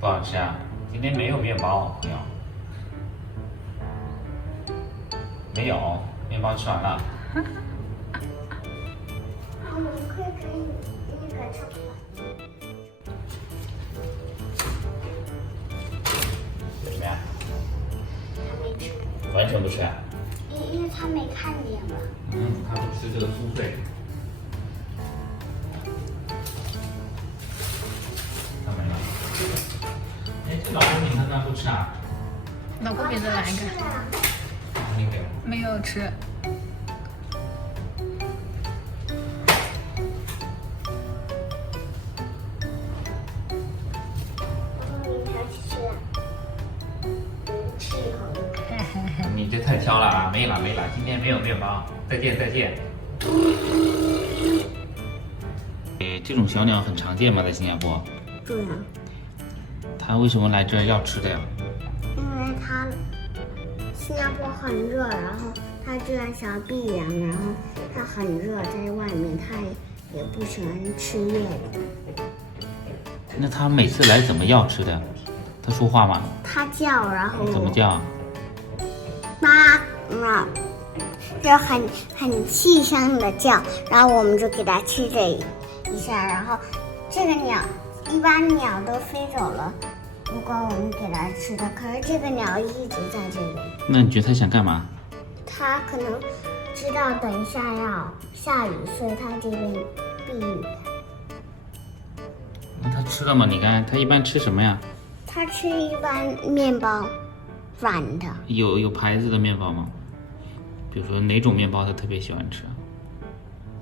不好吃啊？今天没有面包，朋友。没有，面包吃完了。我们可以那个吃有什么呀？他没吃，完全不吃啊？因为他没看见吧。他不吃这个酥脆。看没了。哎，这老公你看他不吃啊？老公给再来一个，那个。没有吃。吃一口。你这太挑了啊！没了，今天没有面包。再见。这种小鸟很常见吗？在新加坡？对啊，它为什么来这儿要吃的呀？因为新加坡很热，然后它就像小臂一样，然后它很热，在外面它也不喜欢吃叶子。那它每次来怎么要吃的？它说话吗？它叫，然后怎么叫？妈，就很细声的叫，然后我们就给它吃这一下，然后这个鸟一般鸟都飞走了，如果我们给它吃的，可是这个鸟一直在这里。那你觉得它想干嘛？它可能知道等一下要下雨，所以它这边避雨。那它吃了吗？你看它一般吃什么呀？它吃一般面包，软的。有牌子的面包吗？比如说哪种面包它特别喜欢吃？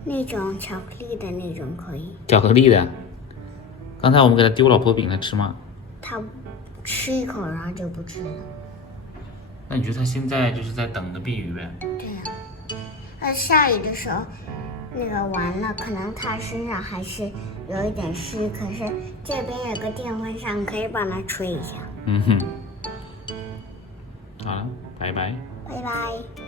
那种巧克力的那种可以。巧克力的。刚才我们给它丢老婆饼，它吃吗？它吃一口，然后就不吃了。那你觉得它现在就是在等着避雨呗？对呀。下雨的时候，那个完了，可能它身上还是有一点湿，可是这边有个电风扇，可以帮它吹一下。好了，拜拜。拜拜。